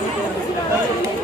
Thank hey, you.